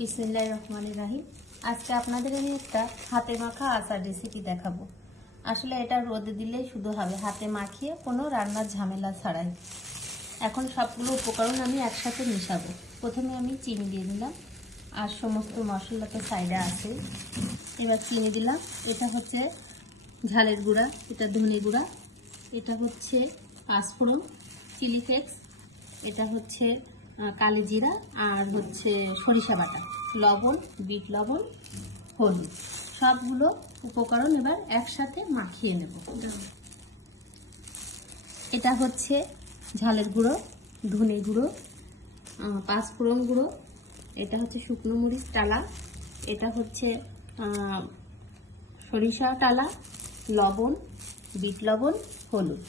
বিসমিল্লাহির রহমানির রহিম। আজকে আপনাদের আমি একটা হাতে মাখা আচার রেসিপি দেখাবো। আসলে এটা রোদে দিলেই শুধু হবে, হাতে মাখিয়ে কোনো রান্নার ঝামেলা ছাড়াই। এখন সবগুলো উপকরণ আমি একসাথে মিশাবো। প্রথমে আমি চিনি দিয়ে দিলাম, আর সমস্ত মশলা তো সাইডে আছে। এবার চিনি দিলাম, এটা হচ্ছে ঝালের গুঁড়া, এটা ধনে গুঁড়া, এটা হচ্ছে পাঁচফোড়ন, চিলি ফ্লেক্স, এটা হচ্ছে কালি জিরা, আর হচ্ছে সরিষা বাটা, লবণ, বিট লবণ, হলুদ। সবগুলো উপকরণ এবার একসাথে মাখিয়ে নেব। এটা হচ্ছে ঝালের গুঁড়ো, ধনে গুঁড়ো, পাঁচফোড়ন গুঁড়ো, এটা হচ্ছে শুকনো মরিচ টালা, এটা হচ্ছে সরিষা টালা, লবণ, বিট লবণ, হলুদ।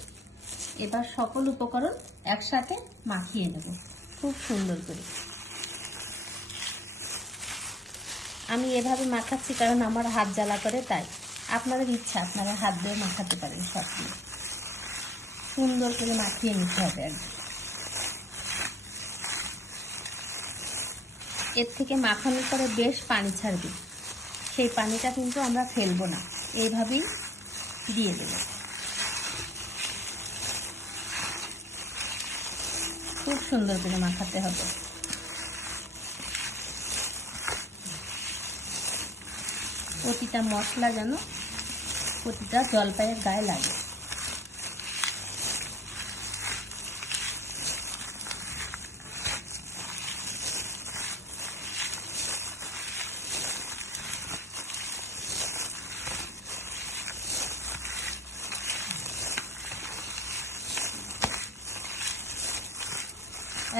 এবার সকল উপকরণ একসাথে মাখিয়ে নেব খুব সুন্দর করে। আমি এভাবে মাখাচ্ছি কারণ আমার হাত জ্বালা করে, তাই আপনাদের ইচ্ছা আপনারা হাত দিয়ে মাখাতে পারেন। সবগুলো সুন্দর করে মাখিয়ে নিতে হবে একদম। এর থেকে মাখানোর পরে বেশ পানি ছাড়বে, সেই পানিটা কিন্তু আমরা ফেলবো না, এইভাবেই দিয়ে দেব। খুব সুন্দর করে মাখাতে হবে। প্রতিটা মশলা যেন প্রতিটা জলপাইয়ের গায়ে লাগে।